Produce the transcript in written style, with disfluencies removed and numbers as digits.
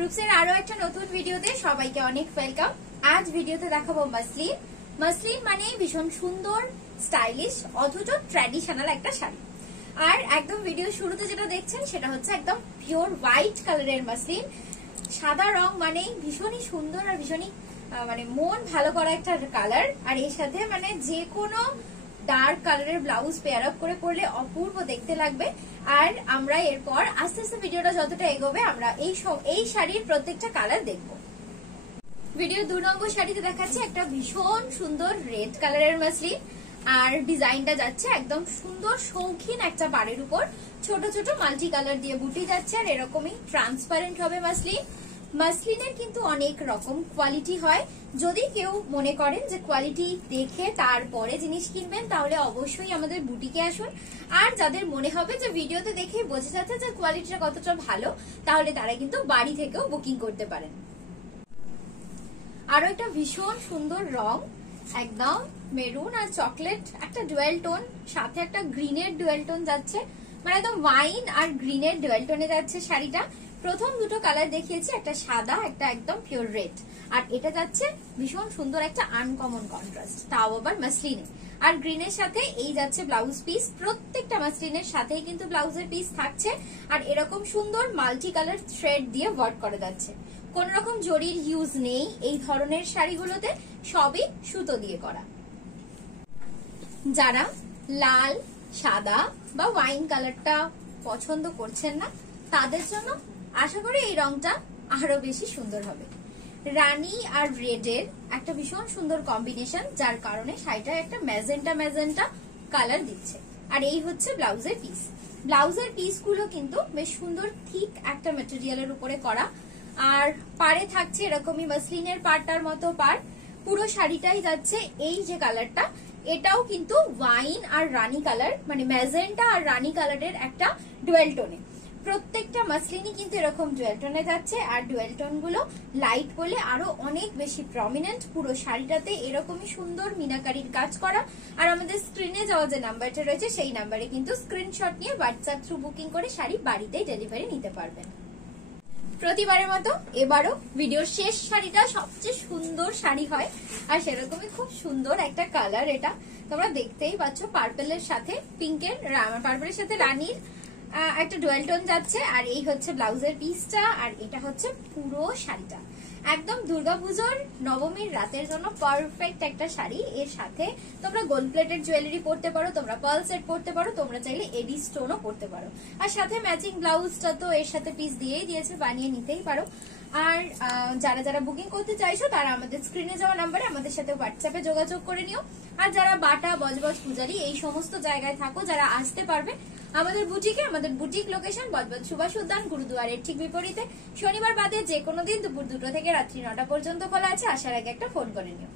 রূপসের আরো একটা নতুন ভিডিওতে সবাইকে অনেক ওয়েলকাম। আজ ভিডিওতে দেখাবো মাসলিন। মাসলিন মানে ভীষণ সুন্দর, স্টাইলিশ অথচ ট্র্যাডিশনাল একটা শাড়ি। আর একদম ভিডিও শুরুতে যেটা দেখছেন সেটা হচ্ছে একদম পিওর হোয়াইট কালারের মাসলিন। সাদা রং মানে ভীষণই সুন্দর আর ভীষণই মানে মন ভালো করা একটা কালার। আর এর সাথে মানে যে কোনো ডার্ক কালারের ব্লাউজ পেয়ার আপ করে পরলে অপূর্ব দেখতে লাগবে। আর আমরা এরপর আস্তে আস্তে ভিডিওটা যতটা এগোবে আমরা এই শাড়ির প্রত্যেকটা কালার দেখবো। ভিডিও 2 নম্বর শাড়িতে দেখাচ্ছে একটা ভীষণ সুন্দর রেড কালারের মাসলিন। আর ডিজাইনটা যাচ্ছে একদম সুন্দর শৌখিন একটা পাড়ের উপর ছোট ছোট মাল্টি কালার দিয়ে বুটি যাচ্ছে। আর এরকমই ট্রান্সপারেন্ট হবে মাসলিন। মাসলিনের কিন্তু অনেক রকম কোয়ালিটি হয়। যদি কেউ মনে করেন যে কোয়ালিটি দেখে তারপরে জিনিস কিনবেন তাহলে অবশ্যই আমাদের বুটিকে আসুন। আর যাদের মনে হবে যে ভিডিওতে দেখেই বোঝা যাচ্ছে যে কোয়ালিটিটা কতটা ভালো, তাহলে তারা কিন্তু বাড়ি থেকেও বুকিং করতে পারেন। আরো একটা ভীষণ সুন্দর রং, একদম মেরুন আর চকলেট একটা ডুয়েল টোন, সাথে একটা গ্রিনের ডুয়েল টোন যাচ্ছে, মানে একদম ওয়াইন আর গ্রিনের ডুয়েল টোনে যাচ্ছে শাড়িটা। প্রথম দুটো কালার দেখিয়েছি, একটা সাদা একটা একদম পিওর রেড। আর এটা যাচ্ছে ভীষণ সুন্দর একটা আনকমন কন্ট্রাস্ট, তাও আবার মাসলিনে। আর গ্রিনের সাথে এই যাচ্ছে ব্লাউজ পিস। প্রত্যেকটা মাসলিনের সাথেই কিন্তু ব্লাউজের পিস থাকছে। আর এরকম সুন্দর মাল্টি কালার থ্রেড দিয়ে ওয়ার্ক করা যাচ্ছে। কোন রকম জরির ইউজ নেই এই ধরনের শাড়িগুলোতে, সবই সুতো দিয়ে করা। যারা লাল, সাদা বা ওয়াইন কালারটা পছন্দ করছেন না তাদের জন্য আশা করি এই রংটা আরো বেশি সুন্দর হবে। রানী আর রেডের একটা ভীষণ সুন্দর কম্বিনেশন, যার কারণে শাড়িটা একটা ম্যাজেন্টা কালার দিচ্ছে। আর এই হচ্ছে ব্লাউজের পিস। ব্লাউজের পিস গুলো কিন্তু বেশ সুন্দর থিক একটা মেটেরিয়ালের উপরে করা। আর পাড়ে থাকছে এরকমই মাসলিনের পাড়টার মতো পাড়। পুরো শাড়িটাই যাচ্ছে এই যে কালারটা, এটাও কিন্তু ওয়াইন আর রানী কালার, মানে ম্যাজেন্টা আর রানী কালারের একটা ডুয়েল টোনে। প্রত্যেকটা মাসলিনই কিন্তু এরকম ডুয়েল টোনে যাচ্ছে। আর ডুয়েল টোন গুলো লাইট বলে আরো অনেক বেশি প্রমিনেন্ট। পুরো শাড়িটাতে এরকমই সুন্দর মিনাকারির কাজ করা। আর আমাদের স্ক্রিনে যাওয়া যে নাম্বারটা রয়েছে সেই নাম্বারে কিন্তু স্ক্রিনশট নিয়ে হোয়াটসঅ্যাপ থ্রু বুকিং করে শাড়ি বাড়িতেই ডেলিভারি নিতে পারবেন। প্রতিবারের মতো এবারও ভিডিওর শেষ শাড়িটা সবচেয়ে সুন্দর শাড়ি হয়। আর সেরকমই খুব সুন্দর একটা কালার, এটা তোমরা দেখতেই পাচ্ছ। পার্পেলের সাথে পিঙ্কের, পার্পেলের সাথে রানীর একটা ডুয়েল টোন যাচ্ছে। আর এই হচ্ছে ব্লাউজের পিসটা। আর এটা হচ্ছে পুরো শাড়িটা একদম দুর্গাপুজোর নবমীর রাতের জন্য পারফেক্ট একটা শাড়ি। এর সাথে তোমরা গোল্ড প্লেটেড জুয়েলারি পরতে পারো, তোমরা পার্ল সেট পরতে পারো, তোমরা চাইলে এডি স্টোনও পরতে পারো। আর সাথে ম্যাচিং ব্লাউজটা তো এর সাথে পিস দিয়েই দিয়েছে, বানিয়ে নিতেই পারো। আর যারা যারা বুকিং করতে চাইছো তারা আমাদের স্ক্রিনে যাওয়া নাম্বারে আমাদের সাথে হোয়াটসঅ্যাপে যোগাযোগ করে নিও। আর যারা বাটা, বজবজ, পূজারি এই সমস্ত জায়গায় থাকো, যারা আসতে পারবে আমাদের বুটিকে, আমাদের বুটিক লোকেশন বজবজ সুভাষ উদ্যান, গুরুদুয়ারের ঠিক বিপরীতে। শনিবার বাদে যে কোনো দিন দুপুর 2টা থেকে রাত্রি 9টা পর্যন্ত খোলা আছে। আসার আগে একটা ফোন করে নিও।